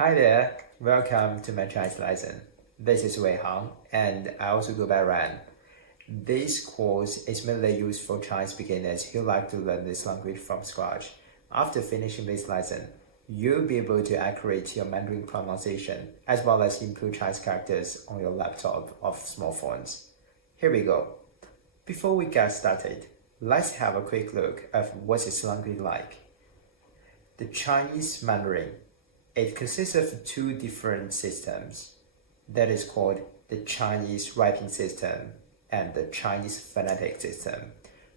Hi there, welcome to my Chinese lesson. This is Wei Hang, and I also go by Ran. This course is mainly used for Chinese beginners who like to learn this language from scratch. After finishing this lesson, you'll be able to accurate your Mandarin pronunciation as well as improve Chinese characters on your laptop or smartphones. Here we go. Before we get started, let's have a quick look at what this language like. The Chinese Mandarin. It consists of two different systems. That is called the Chinese writing system and the Chinese phonetic system.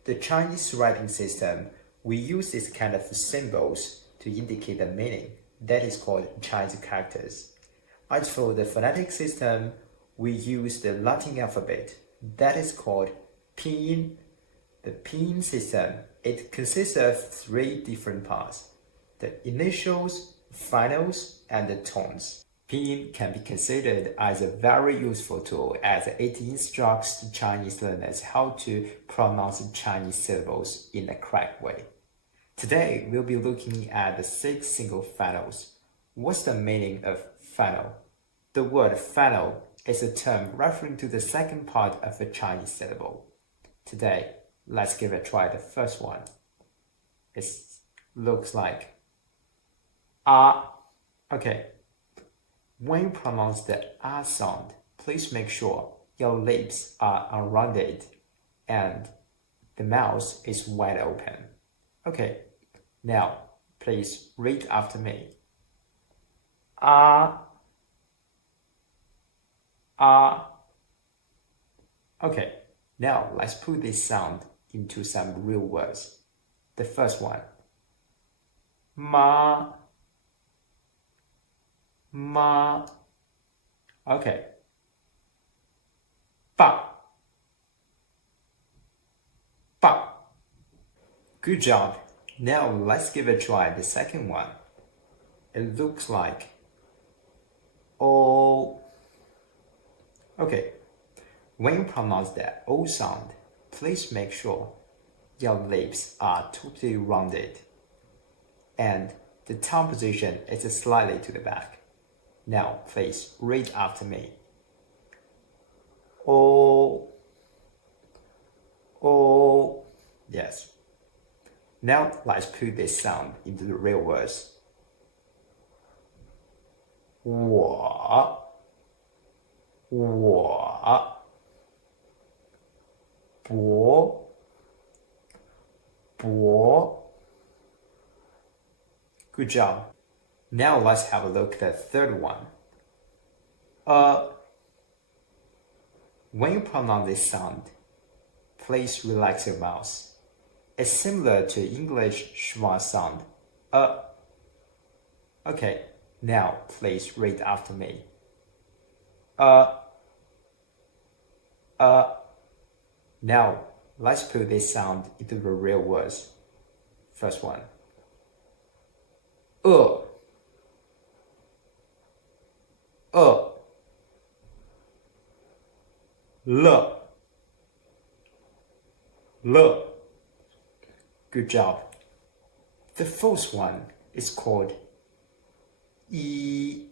The Chinese writing system, we use this kind of symbols to indicate the meaning. That is called Chinese characters. As for the phonetic system, we use the Latin alphabet. That is called Pinyin. The Pinyin system, it consists of three different parts. The initials, finals, and the tones. Pinyin can be considered as a very useful tool as it instructs Chinese learners how to pronounce Chinese syllables in the correct way. Today, we'll be looking at the 6 single finals. What's the meaning of final? The word final is a term referring to the second part of a Chinese syllable. Today, let's give it a try. The first one. It looks like Okay. When you pronounce the sound, please make sure your lips are unrounded and the mouth is wide open. Okay. Now, please read after me. Okay. Now, let's put this sound into some real words. The first one. Ma. Okay. Ba. Good job. Now let's give it a try. The second one. It looks like O. Okay. When you pronounce the O sound, please make sure your lips are totally rounded and the tongue position is slightly to the back. Now, please read after me. O. Yes. Now, let's put this sound into the real words. 我 博 Good job. Now let's have a look at the third one. When you pronounce this sound, please relax your mouth. It's similar to English schwa sound. Okay, now please read after me. Now let's put this sound into the real words. First one. L. Good job. The fourth one is called E.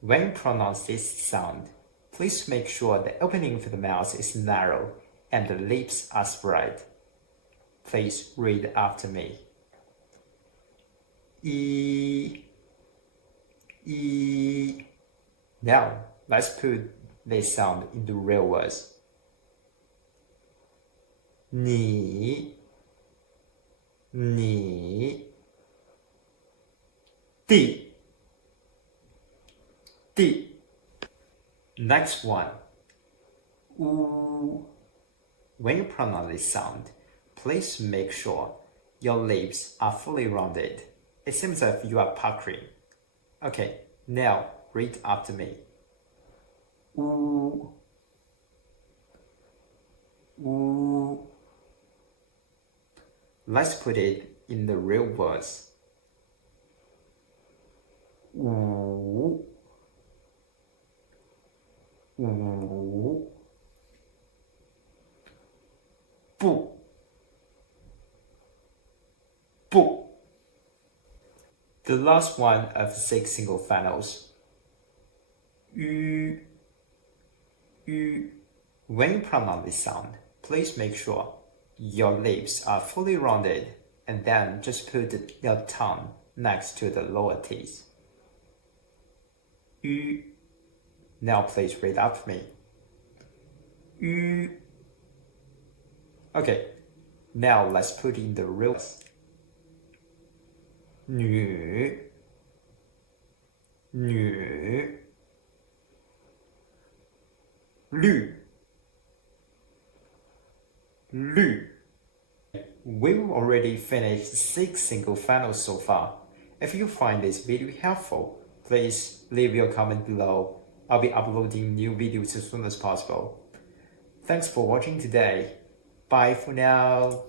When you pronounce this sound, please make sure the opening for the mouth is narrow and the lips are spread. Please read after me. E. Now, let's put this sound into real words. 你 D. Next one. U. When you pronounce this sound, please make sure your lips are fully rounded. It seems as if you are puckering. Okay, now read after me. U. Let's put it in the real words. 五 不 The last one of 6 single finals ü, ü. When you pronounce this sound, please make sure your lips are fully rounded and then just put your tongue next to the lower teeth. Ü. Now please read after me. Ü. Okay, now let's put in the real words. 女 女 绿 绿 We've already finished 6 single finals so far. If you find this video helpful, please leave your comment below. I'll be uploading new videos as soon as possible. Thanks for watching today. Bye for now.